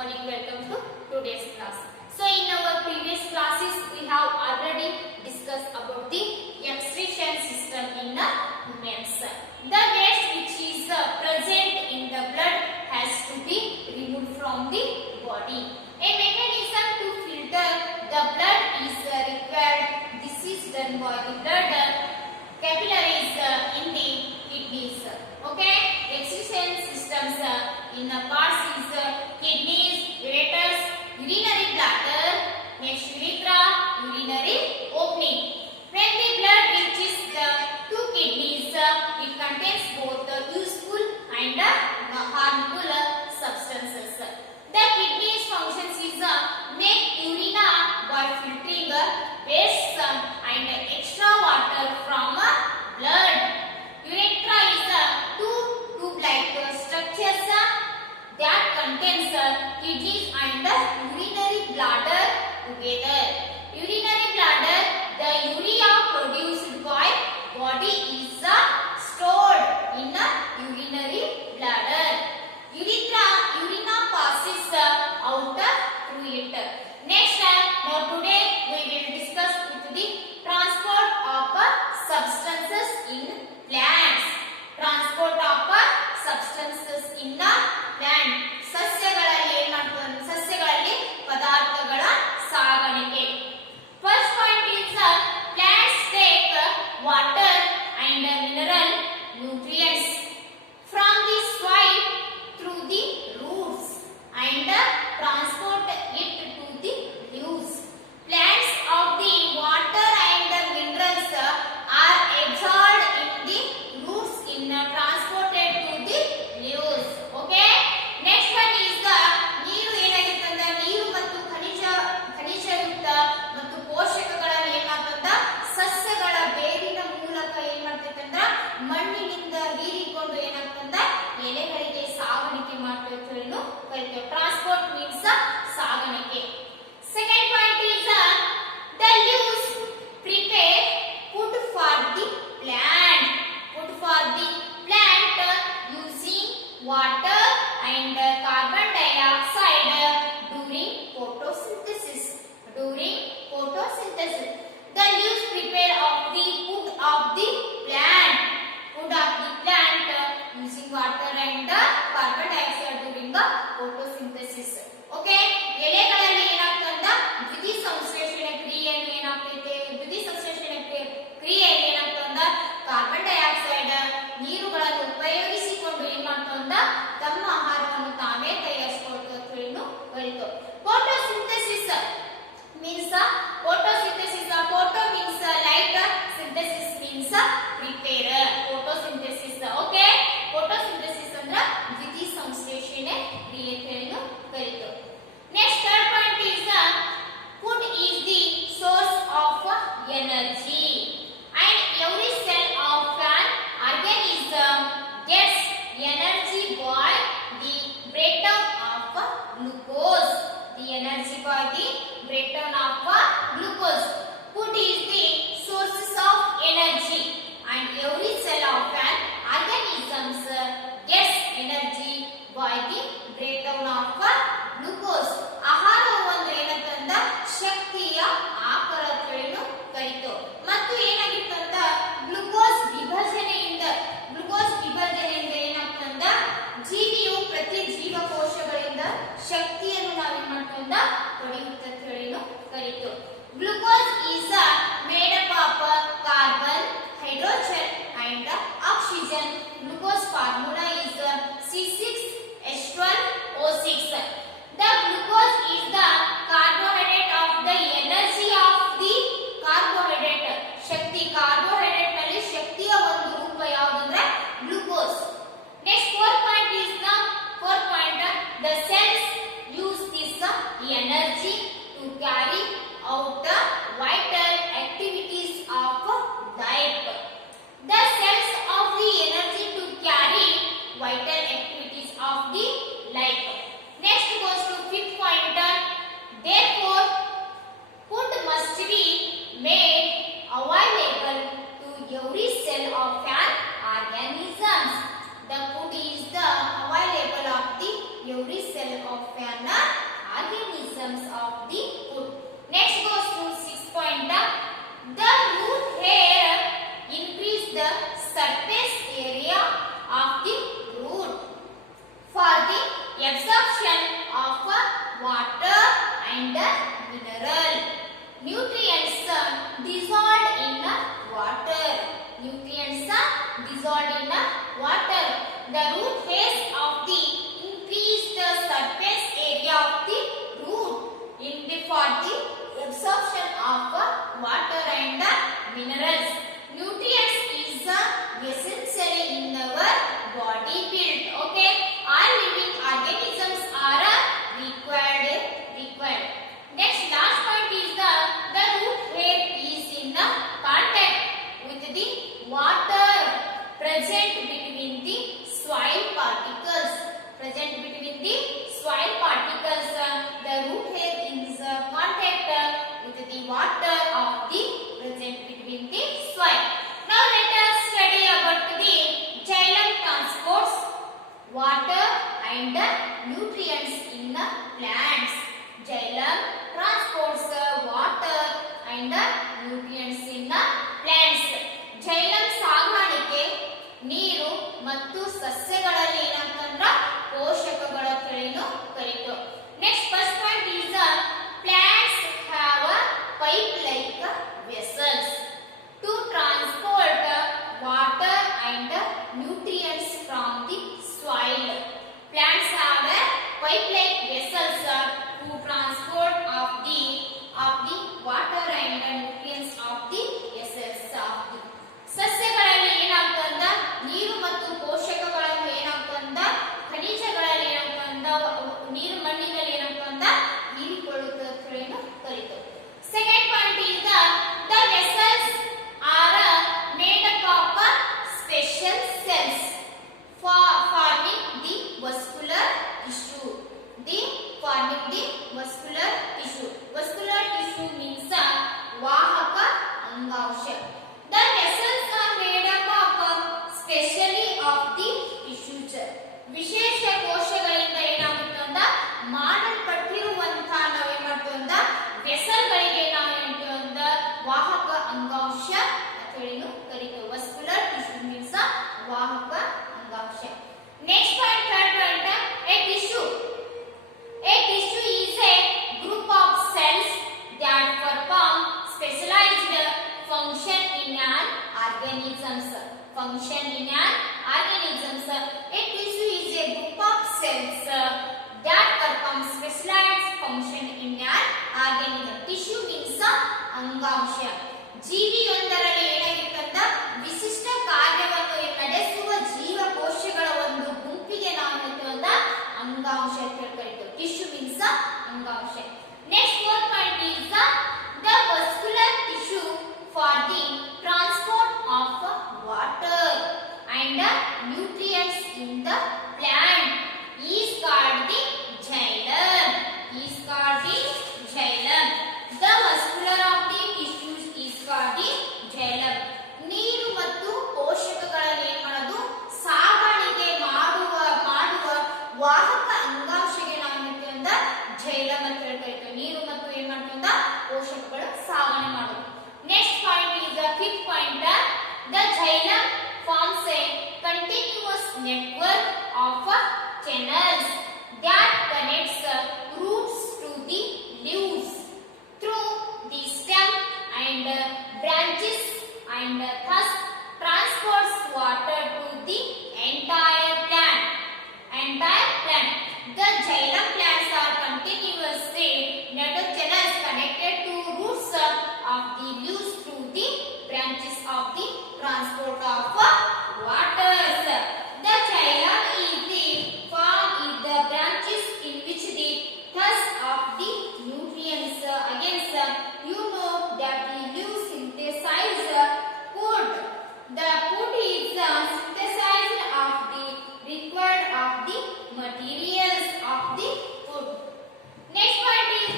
morning, welcome to today's class. So in our previous classes we have already discussed about the excretion system in humans. The waste which is present in the blood has to be removed from the body. A mechanism to filter the blood is required. This is done by the blood capillaries in the kidneys. Okay, excretion systems in the parts is kidneys, ureters, urinary bladder, next urethra, urinary opening. When the blood reaches the two kidneys, it contains both useful and harmful substances. The kidneys functions is make urine by filtering waste and extra water from blood. Urethra is two tube-like structures that contains kidneys and the urinary bladder together. Urinary bladder, the urea produced by body is stored in urinary bladder. Urina passes out through it. Next, now today we will discuss with the transport of substances in plants. Transport of substances in the plant. ಸಸ್ಯಗಳಲ್ಲಿ ಪದಾರ್ಥಗಳ ಸಾಗಾಣಿಕೆ. First point is plants take water and mineral nutrients from the soil through the roots and transport it to the leaves. Plants of the water and the minerals are absorbed in the roots in transported to the leaves. Okay. Next one is ನೀರು ಏನಾಗುತ್ತೆ ಅಂದ್ರೆ ನೀರು ಮತ್ತು ಖನಿಜಯುಕ್ತ ಮತ್ತು ಪೋಷಕಗಳನ್ನು ಏನಾಗುತ್ತೆ ಸಸ್ಯಗಳ ಬೇರಿನ ಮೂಲಕ ಏನ್ ಮಾಡ್ತೈತೆ ಅಂದ್ರೆ ಮಣ್ಣಿನಿಂದ ಹೀರಿಕೊಂಡು dissolved in water. The root hairs of the increase the surface area of the root for the absorption of water and minerals. Nutrients is essentially in our body build. Okay, all living organisms are required. Next, last point is the root hair is in contact with the water present between the soil particles. The root hair is contact with the water of the present between the soil. Now let us study about the xylem transports water and nutrients in plants. Xylem transports water and nutrients in plants. Xylem ಸಾಗಾಣಿಕೆ ನೀರು ಮತ್ತು ಸಸ್ಯಗಳಲ್ಲಿ ಏನಂತಂದ್ರ ಪೋಷಕಗಳ ಕೆಳನು ಕರೀತು. Next, first point is plants have pipe like vessels to transport water and nutrients from the soil. Plants have pipe like vessels to transport of the water and nutrients of the essence of the ಸಸ್ಯಗಳಲ್ಲಿ ಏನಾಗ್ತಂದ ನೀರು ಮತ್ತು ಪೋಷಕಗಳನ್ನು ಏನಾಗ್ತಂದ ಖನಿಜಗಳಲ್ಲಿ ಏನಾಗ್ತಂದ ನೀರು ಮಣ್ಣಿನಲ್ಲಿ ಏನಾಗ್ತಂದ ಹೀರಿಕೊಳ್ಳುತ್ತದೆ ಕರೀತು. Second point is the vessels are made up of special cells forming the vascular tissue. Vascular tissue means ವಾಹಕ ಅಂಗಾಂಶ. The vessels are made up of specially of the tissues. ವಿಶೇಷ ಕೋಶಗಳಿಂದ ಏನಾಗುತ್ತಂದ ಮಾಡಲ್ಪಟ್ಟಿರುವಂತ ನಾವೇನ್ ಮಾಡ್ತೀವಂದ ವೆಸಲ್ಗಳಿಗೆ ನಾವೇಂತ ವಾಹಕ ಅಂಗಾಂಶ ಅಂತ ಹೇಳಿ ಕರೀತೀವಿ. ವಸ್ಕ್ಯುಲರ್ ಟಿಶ್ಯೂ ಮೀನ್ಸ್ ವಾಹಕ ಅಂಗಾಂಶ. Next point, third point, a tissue is a group of cells that perform specialized function in an organisms. A tissue is a group of cells that perform specialized function in an organism. Tissue means ಅಂಗಾಂಶ. ಜೀವಿಯೊಂದರಲ್ಲಿ ಏನಾಗಿರ್ತಂದ ವಿಶಿಷ್ಟ ಕಾರ್ಯವನ್ನು ನಡೆಸುವ ಜೀವಕೋಶಗಳ ಒಂದು ಗುಂಪಿಗೆ ನಾವು ಹೇಳ್ತೀವಂದ ಅಂಗಾಂಶ ಅಂತ ಕರೀತೀವಿ. ಟಿಶ್ಯೂ ಮೀನ್ಸ್ ಅಂಗಾಂಶ. Next, fourth point is the vascular tissue for the transport of water and nutrients in the plant is called the xylem. The vascular of the tissues is called the xylem. ನೀರು ಮತ್ತು ಪೋಷಕಗಳನ್ನು ಏನ್ ಮಾಡೋದು ಸಾಗಾಣಿಕೆ ಮಾಡುವ ವಾಹಕ ಅಂಗಾಂಶಗೆ ನಾವು ಹೇಳ್ತೀವಿ ಅಂತ xylem ಅಂತ ಹೇಳ್ತೀವಿ. ನೀರು ಮತ್ತು ಏನ್ ಮಾಡ್ತೀವಿ ಅಂತ ಪೋಷಕಗಳು ಸಾಗಣೆ ಮಾಡೋದು. Next point is the fifth point. The xylem forms a continuous network of channels that connects roots to the leaves through the stem and branches and thus transports water to the entire plant. The xylem plants are continuously network channels connected to roots of the leaves through the branches of the transport of waters. The xylem is the form in the branches in which the thus of the nutrients. Again, you know that the leaves synthesize food. The food is synthesized of the required of the materials of the food. Next point is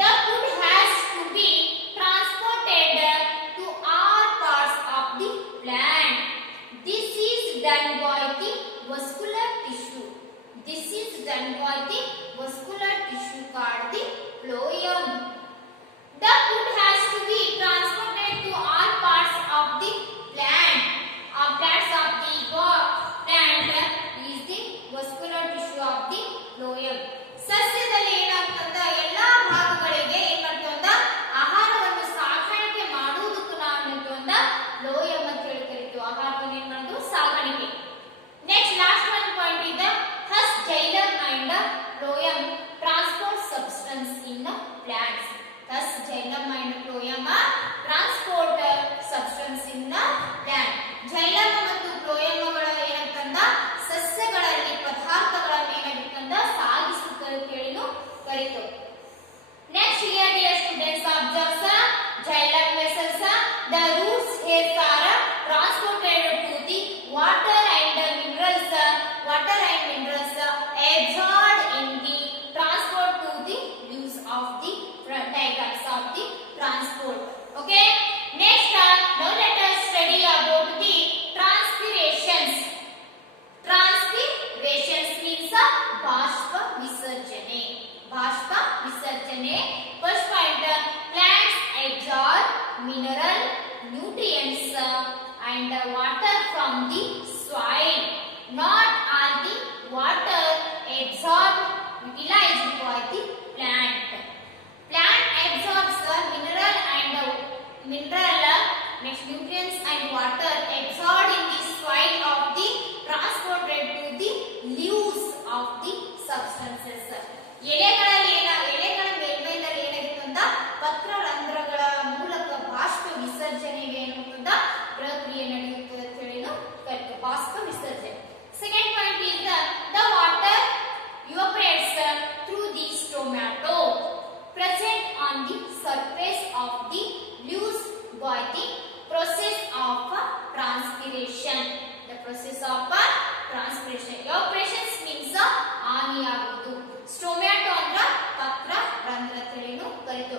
the food has to be transported to all parts of the plant. This is done by the vascular tissue. Called the phloem. The food has to be transported to all parts of the plant. Parts of the plant is the vascular tissue of the phloem. ಸಸ್ಯದಲ್ಲಿ ಏನಾಗ್ತದ ಎಲ್ಲಾ ಭಾಗಗಳಿಗೆ ಏನ್ ಮಾಡ್ತಂದ ಆಹಾರವನ್ನು ಸಾಕಾಣಿಕೆ ಮಾಡುವುದಕ್ಕೂ ನಾವು ಹೇಳ್ತೀವಂದ phloem ಅಂತ ಹೇಳಿ ಕರೀತೀವಿ. ಆಹಾರವನ್ನು and water from the soil. Not all the water absorbed utilized by the plant. Plant absorbs mineral and next nutrients and water absorbed in the soil of the transported to the leaves of the substances. ಎಲೆಗಳ ಮೇಲ್ಮೈನಲ್ಲಿ ಏನಾಗಿತ್ತು ಅಂತ ಪತ್ರರಂಧ್ರಗಳ ಮೂಲಕ ಬಾಷ್ಪ ವಿಸರ್ಜನೆಗೆ ಏನಾಗುತ್ತ ಪ್ರಕ್ರಿಯೆ ನಡೆಯುತ್ತದೆ ಅಂತ ಹೇಳಿ ಕರೆಯುತ್ತೆ ಬಾಷ್ಪ ವಿಸರ್ಜನೆ. Second point is the water evaporates through the stomata present on the surface of the leaves by the process of transpiration. The process of transpiration. Evaporation means ಆವಿಯಾಗುವುದು. ಸ್ಟೊಮ್ಯಾಟೋ ಅಂದ್ರೆ ಪತ್ರ ರಂಧ್ರ ತಿಳಿನು ಕರಿತು.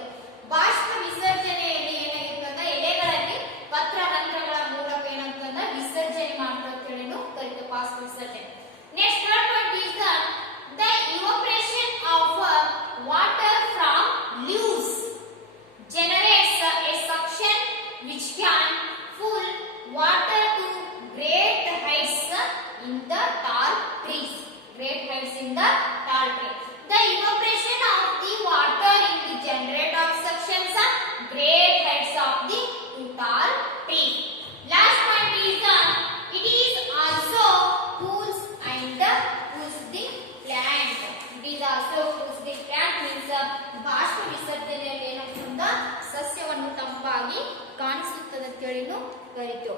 ಬಾಷ್ಪ ವಿಸರ್ಜನೆಯಲ್ಲಿ ಏನಾಗಿರ್ತದ ಎಲೆಗಳಲ್ಲಿ ಪತ್ರ ರಂಧ್ರಗಳ ಮೂಲಕ ಏನಾಗ್ತದ ವಿಸರ್ಜನೆ ಮಾಡ್ತಾ ತಿಳಿನು ಕರಿತು ಬಾಷ್ಪ ವಿಸರ್ಜನೆ. Next third point is the evaporation of water from leaves generates a suction which can pull water to great heights in the tall trees. Great heights in the tall tree. The evaporation of the water in the generator suctions great heights of the tall tree. Last point is it is also cools and cools the plant. It is also cools the plant means ಬಾಷ್ಪ ವಿಸರ್ಜನೆಯಲ್ಲಿ ಏನಾಗುತ್ತದೆ ಸಸ್ಯವನ್ನು ತಂಪಾಗಿ ಕಾಣಿಸುತ್ತದೆ ಅಂತ ಹೇಳಿನು ಕರೀತು.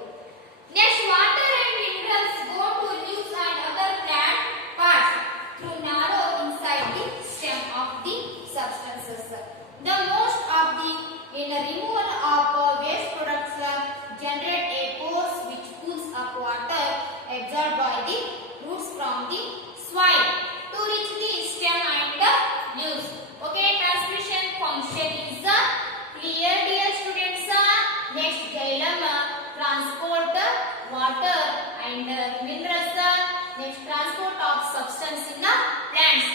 Next, water and minerals go to leaves and other plant parts through narrow inside the stem of the substances. The most of the in removal of waste products generate a force which pulls up water absorbed by the roots from the soil to reach the stem and leaves. Okay, transpiration function is clear, dear students. Next, xylem transport water and minerals. Next, transport of substance in the plants.